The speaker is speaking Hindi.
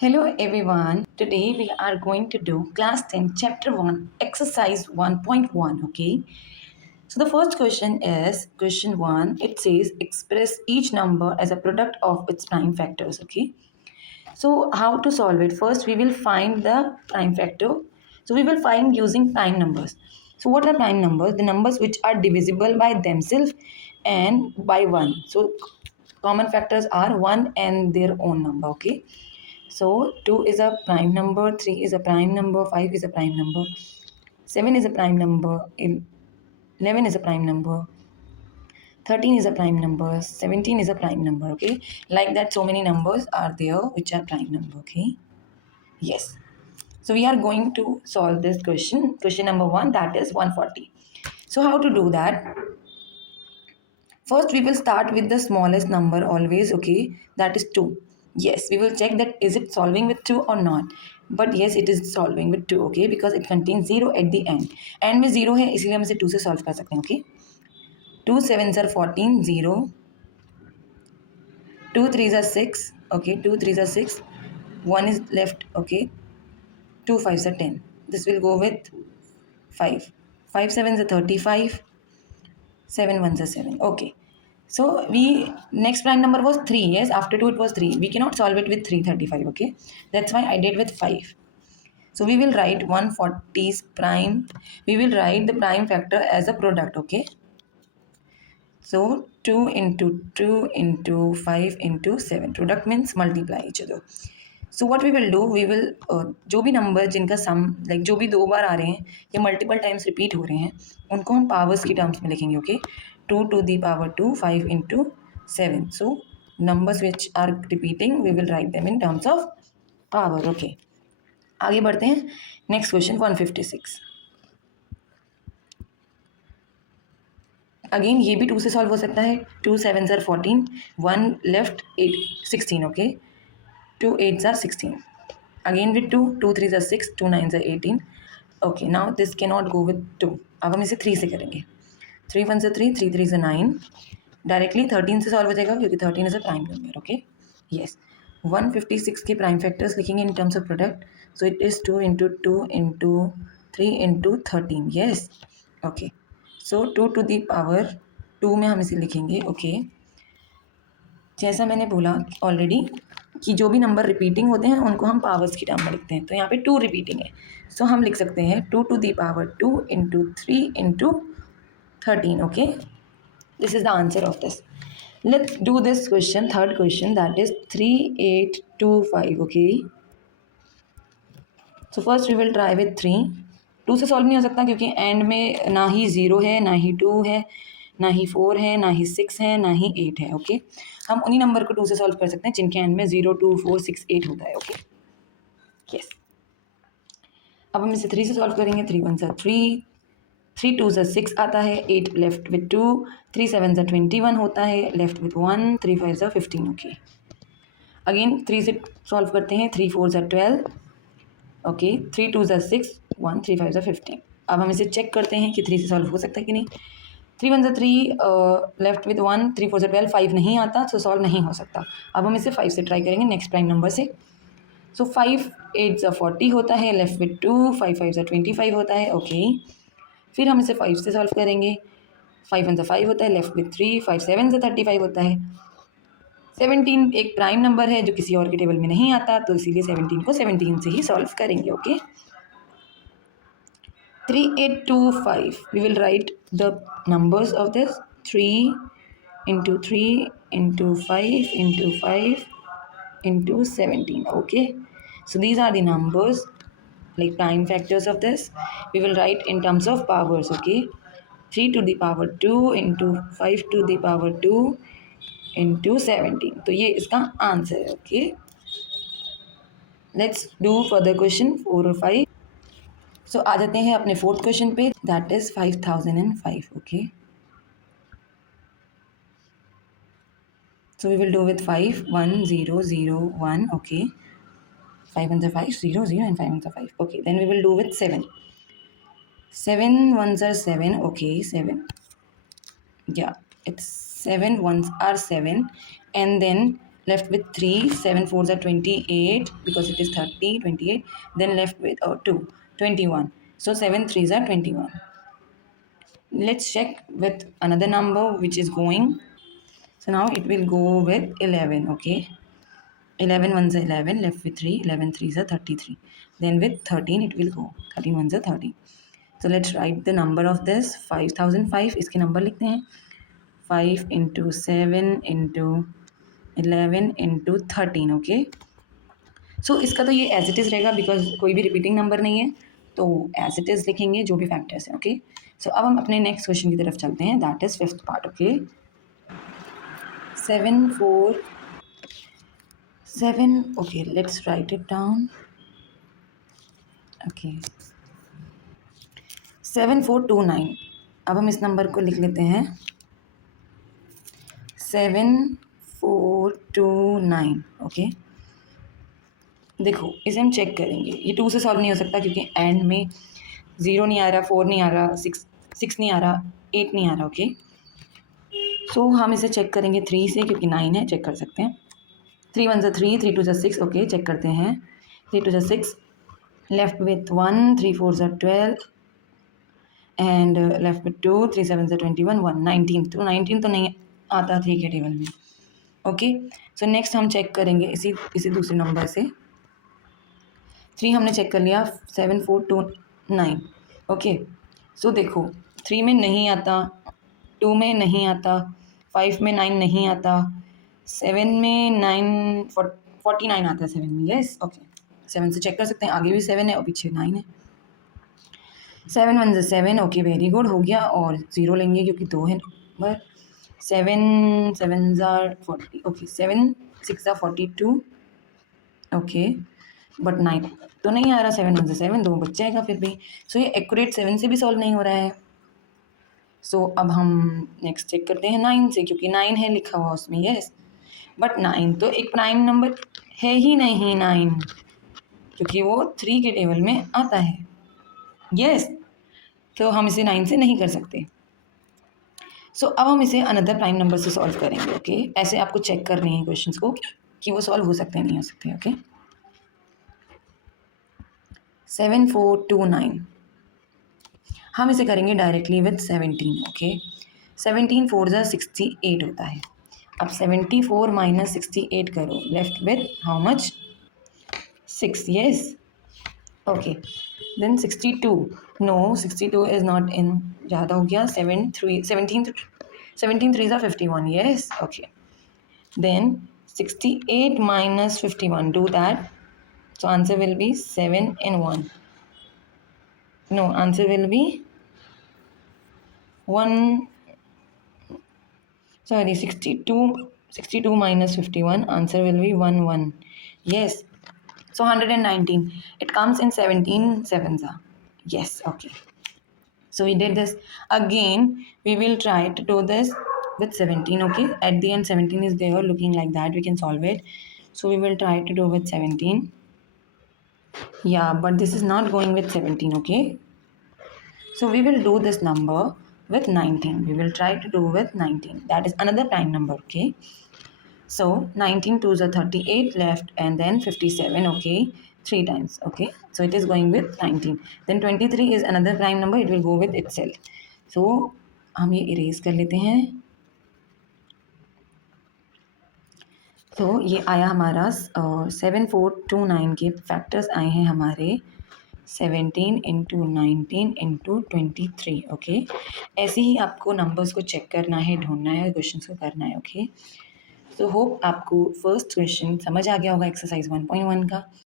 Hello everyone. Today we are going to do class 10 chapter 1 exercise 1.1. Okay. So the first question is question 1. It says express each number as a product of its prime factors. Okay. So how to solve it? First we will find the prime factor. So we will find using prime numbers. So what are prime numbers? The numbers which are divisible by themselves and by 1. So common factors are 1 and their own number. Okay. So 2 is a prime number, 3 is a prime number, 5 is a prime number, 7 is a prime number, 11 is a prime number, 13 is a prime number, 17 is a prime number, okay? Like that, so many numbers are there which are prime number, okay? Yes. So we are going to solve this question. Question number 1, that is 140. So how to do that? First, we will start with the smallest number always, okay? That is 2. Yes, we will check that is it solving with 2 or not. But yes, it is solving with 2, okay? Because it contains 0 at the end. End में 0 है इसलिए हम इसे 2 से solve कर सकते हैं, okay? 2 sevens are 14, 0. 2 threes are 6, okay? 2 threes are 6. 1 is left, okay? 2 fives are 10. This will go with 5. 5 sevens are 35. 7 ones are 7, okay. So we next prime number was 3. Yes, after 2 it was 3. We cannot solve it with 335. Okay, that's why I did with 5. So we will write 140's prime. We will write the prime factor as a product. Okay, so 2 into 2 into 5 into 7. Product means multiply each other. So what we will do, we will जो भी नंबर जिनका सम लाइक जो भी दो बार आ रहे हैं या मल्टीपल टाइम्स रिपीट हो रहे हैं उनको हम पावर्स की टर्म्स में लिखेंगे. Okay, 2 to the power 2, 5 into 7. So numbers which are repeating we will write them in terms of power. Okay, आगे बढ़ते हैं. Next question 156. अगेन ये भी 2 से सॉल्व हो सकता है. 2 sevens are 14, 1 left 8 16. Okay, 2 8s are 16. Again with 2, 2 3s are 6, 2 9s are 18. Okay, now this cannot go with 2. अब हम इसे 3 से करेंगे. 3 1s are 3, 3 3s are 9. Directly 13 से सॉल्व हो जाएगा क्योंकि 13 is a prime number. Okay, yes. 156 के प्राइम फैक्टर्स लिखेंगे in terms of product. So it is 2 into 2 into 3 into 13. Yes, okay. So 2 to the power 2 में हम इसे लिखेंगे. ओके, जैसा मैंने बोला ऑलरेडी कि जो भी नंबर रिपीटिंग होते हैं उनको हम पावर्स की टर्म में लिखते हैं. तो यहाँ पे 2 रिपीटिंग है, सो हम लिख सकते हैं 2 to the power 2 into 3 into 13. Okay, this is the answer of this. Let's do this question, third question, that is 3825. Okay, so first we will try with 3. 2 से सॉल्व नहीं हो सकता क्योंकि एंड में ना ही 0 है, ना ही 2 है, ना ही 4 है, ना ही 6 है, ना ही 8 है. ओके, हम उन्हीं नंबर को 2 से सॉल्व कर सकते हैं जिनके एंड में 0 2 4 6 8 होता है. Okay, yes. अब हम इसे 3 से सॉल्व करेंगे. 3 1s are 3, 3 2s are 6 आता है, 8 लेफ्ट विथ 2, 3 7s are 21 होता है, left with 1, 3 5s are 15. Okay, again 3 से सॉल्व करते हैं. 3 4s are 12. Okay, 3 2s are 6, 1 3 5s are 15. अब हम इसे चेक करते हैं कि 3 से सॉल्व हो सकता है कि नहीं. 3 1s are 3, left with 1, 3 4s are 12, 5 नहीं आता तो सॉल्व नहीं हो सकता. अब हम इसे 5 से ट्राई करेंगे नेक्स्ट प्राइम नंबर से. सो 5 8s are 40 होता है, लेफ्ट विथ 2, 5 5s are 25 होता है. ओके, फिर हम इसे 5 से सॉल्व करेंगे. 5 1s are 5 होता है, लेफ्ट विथ 3, 5 7s are 35 होता है. 17 एक प्राइम नंबर है जो किसी और के टेबल में नहीं आता, तो इसीलिए 17 को 17 से ही सॉल्व करेंगे. Okay, 3825. We will write the numbers of this. 3 into 3 into 5 into 5 into 17. Okay, so these are the numbers like prime factors of this. We will write in terms of powers. Okay, 3 to the power 2 into 5 to the power 2 into 17. तो ये इसका आंसर है. Okay, let's do further question 4 और 5. सो आ जाते हैं अपने फोर्थ क्वेश्चन पे, that is 5005. Okay, so we will do with 5 1 0 0 1. Okay, 5 1s are 5 0 0 and 5 1s are 5. Okay, then we will do with 7 7 1s are 7. Okay, 7, yeah, it's 7 1s are 7. And then left with 3, 7 4s are 28 because it is 30, 28, then left with 2, 21. So 7 3s are 21. Let's check with another number which is going. So now it will go with 11, okay. 11 ones are 11, left with 3, 11 3s are 33. Then with 13 it will go, 13 ones are 30. So let's write the number of this, 5005. इसके नंबर लिखते हैं, 5 into 7 into 11 into 13, okay. So इसका तो ये एज इट इज़ रहेगा बिकॉज कोई भी रिपीटिंग नंबर नहीं है, तो एज इट इज़ लिखेंगे जो भी फैक्टर्स हैं, ओके. सो अब हम अपने नेक्स्ट क्वेश्चन की तरफ चलते हैं, that is fifth part, okay. 7 4 7, okay, let's write it down. Okay, 7429. अब हम इस नंबर को लिख लेते हैं 7429, ओके. देखो इसे हम चेक करेंगे, ये 2 से सॉल्व नहीं हो सकता क्योंकि एंड में 0 नहीं आ रहा, 4 नहीं आ रहा, 6 नहीं आ रहा, 8 नहीं आ रहा, ओके. सो हम इसे चेक करेंगे 3 से क्योंकि 9 है, चेक कर सकते हैं. 3 1 ज़ा 3, 3 2 ज़ा 6, ओके. चेक करते हैं, 3 2 ज़ा 6, लेफ्ट विथ 1, 3 4 ज़ा 12 एंड लेफ्ट विथ 2, 3 7 ज़ा 21, 1 19. तो 19 तो नहीं आता 3 के टेबल में, ओके. सो नेक्स्ट हम चेक करेंगे इसी दूसरे नंबर से. 3 हमने चेक कर लिया, 7429, ओके. सो देखो 3 में नहीं आता, 2 में नहीं आता, 5 में 9 नहीं आता, 7 में 9 49 आता है 7 में, यस, ओके. 7 से चेक कर सकते हैं, आगे भी 7 है और पीछे 9 है. 7 1 7, ओके, वेरी गुड, हो गया. और 0 लेंगे क्योंकि 2 है नंबर. 7 7 40, ओके. 7 6 42, ओके. बट 9 तो नहीं आ रहा, 7 1 7, 2 बच जाएगा फिर भी. सो ये एक्यूरेट 7 से भी सॉल्व नहीं हो रहा है. सो अब हम नेक्स्ट चेक करते हैं 9 से, क्योंकि 9 है लिखा हुआ उसमें, यस. बट 9 तो एक प्राइम नंबर है ही नहीं, 9, क्योंकि वो 3 के टेबल में आता है, यस. तो हम इसे 9 से नहीं कर सकते. सो अब हम इसे अनदर प्राइम नंबर से सॉल्व करेंगे, ओके. ऐसे आपको चेक कर रहे हैं क्वेश्चंस को कि वो सॉल्व हो सकते हैं नहीं हो सकते, ओके. 7429 हम इसे करेंगे डायरेक्टली विथ 17, ओके. 17 4 ज़ा 68 होता है. अब 74 माइनस 68 करो, left with how much, 6, yes, okay. Then 62, no 62 is not in, ज़्यादा हो गया. 17 3 ज़ा 51, yes, okay. Then 68 minus 51, do that. So answer will be 7 and 1. No, answer will be 1. Sorry, 62 minus 51. Answer will be 1 1. Yes. So 119. It comes in 17 sevens. Yes. Okay. So we did this again. We will try to do this with 17. Okay. At the end, 17 is there, looking like that. We can solve it. So we will try to do with 17. Yeah, but this is not going with 17, okay. So we will do this number with 19. We will try to do with 19. That is another prime number, okay. So 19 2s are 38, left, and then 57, okay, 3 times, okay. So it is going with 19. Then 23 is another prime number, it will go with itself. So हम ये erase कर लेते हैं. तो ये आया हमारा 7429 के फैक्टर्स आए हैं हमारे 17 इंटू 19 इंटू 23, ओके. ऐसे ही आपको नंबर्स को चेक करना है, ढूंढना है, क्वेश्चंस को करना है, ओके. सो होप आपको फर्स्ट क्वेश्चन समझ आ गया होगा एक्सरसाइज 1.1 का.